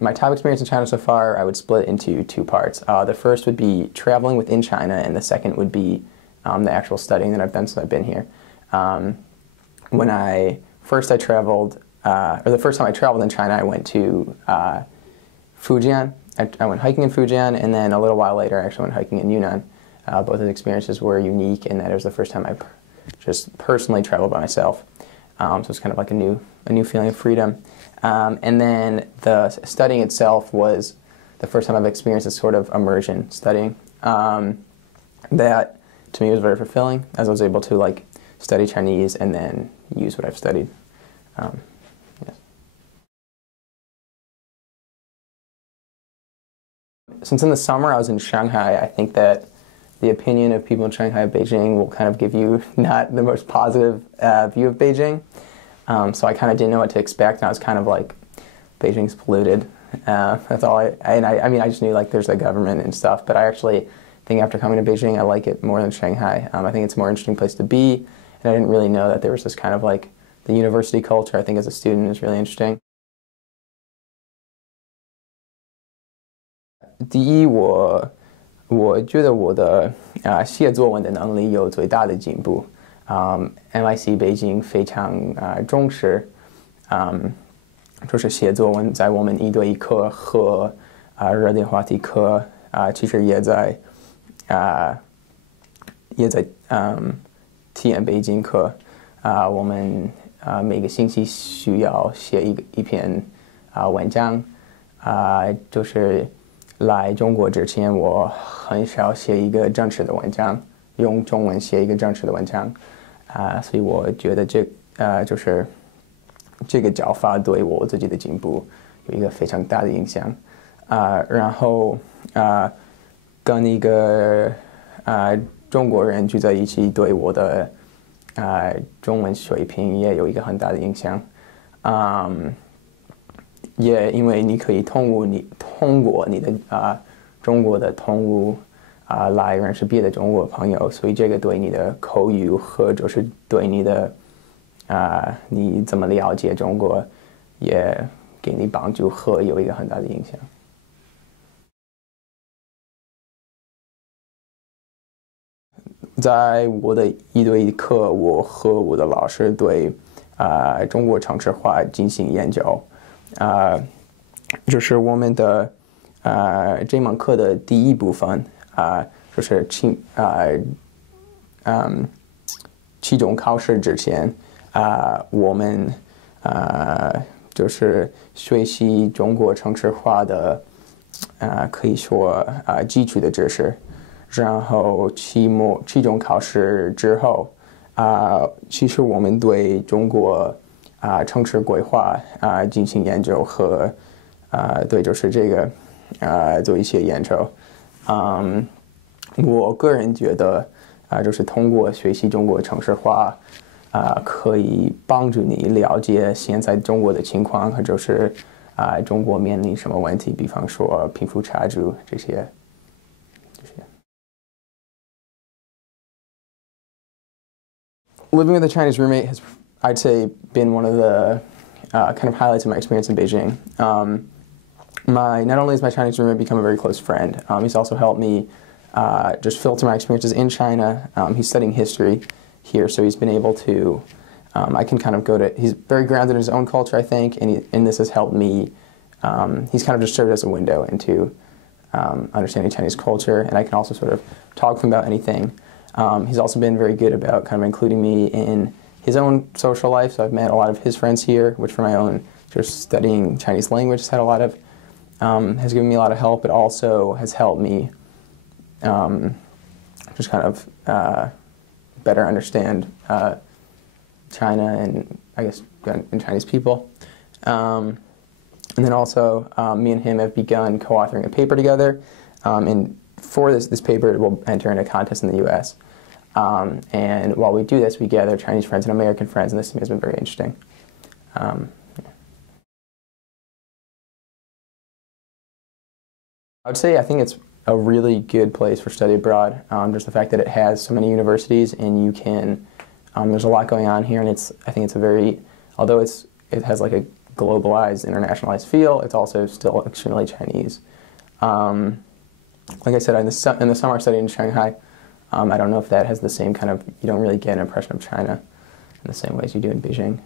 my top experience in China so far, I would split into two parts. The first would be traveling within China, and the second would be the actual studying that I've done since I've been here. When I traveled, or the first time I traveled in China, I went to Fujian. I went hiking in Fujian, and then a little while later, I actually went hiking in Yunnan. Both of the experiences were unique in that it was the first time I just personally traveled by myself. So it's kind of like a new feeling of freedom. And then the studying itself was the first time I've experienced a sort of immersion studying. That to me was very fulfilling, as I was able to like study Chinese and then use what I've studied. Yes. Since in the summer I was in Shanghai, I think that the opinion of people in Shanghai of Beijing will kind of give you not the most positive view of Beijing. So I kind of didn't know what to expect, and I was kind of like, Beijing's polluted. That's all I mean, I just knew like there's a government and stuff, but I actually think after coming to Beijing, I like it more than Shanghai. I think it's a more interesting place to be, and I didn't really know that there was this kind of like the university culture, I think as a student is really interesting. 第一，我觉得我的写作文的能力有最大的进步。MIC 北京非常重视，就是写作文，在我们一对一课和热点话题课其实也在体验北京课。我们每个星期需要写一篇文章，就是来中国之前，我很少写一个正式的文章，用中文写一个正式的文章，所以我觉得就是这个教法对我自己的进步有一个非常大的影响，然后跟一个中国人聚在一起，对我的中文水平也有一个很大的影响，也因为你可以通过你的中国的通路来认识别的中国朋友，所以这个对你的口语和就是对你的你怎么了解中国也给你帮助和有一个很大的影响。在我的一对一课，我和我的老师对中国城市化进行研究。就是我们的这门课的第一部分就是期中考试之前我们就是学习中国城市化的可以说基础的知识，然后期中考试之后其实我们对中国城市规划进行研究和对就是这个做一些研究。我个人觉得就是通过学习中国城市化可以帮助你了解现在中国的情况和就是中国面临什么问题，比方说贫富差距这些。Living with a Chinese roommate has, I'd say, been one of the kind of highlights of my experience in Beijing. Not only has my Chinese roommate become a very close friend, he's also helped me just filter my experiences in China. He's studying history here, so he's been able to, I can kind of he's very grounded in his own culture, I think, and this has helped me, he's kind of just served as a window into understanding Chinese culture, and I can also sort of talk to him about anything. He's also been very good about kind of including me in his own social life, so I've met a lot of his friends here, which for my own, just studying Chinese language has had a lot of, has given me a lot of help, but also has helped me just kind of better understand China and I guess and Chinese people. And then also me and him have begun co-authoring a paper together, and for this paper it will enter in a contest in the US. And while we do this, we gather Chinese friends and American friends, and this to me has been very interesting. Yeah. I would say I think it's a really good place for study abroad. Just the fact that it has so many universities, and you can, there's a lot going on here, and I think it's a very, although it has like a globalized, internationalized feel. It's also still extremely Chinese. Like I said, in the summer I studied in Shanghai. I don't know if that has the same kind of, you don't really get an impression of China in the same way as you do in Beijing.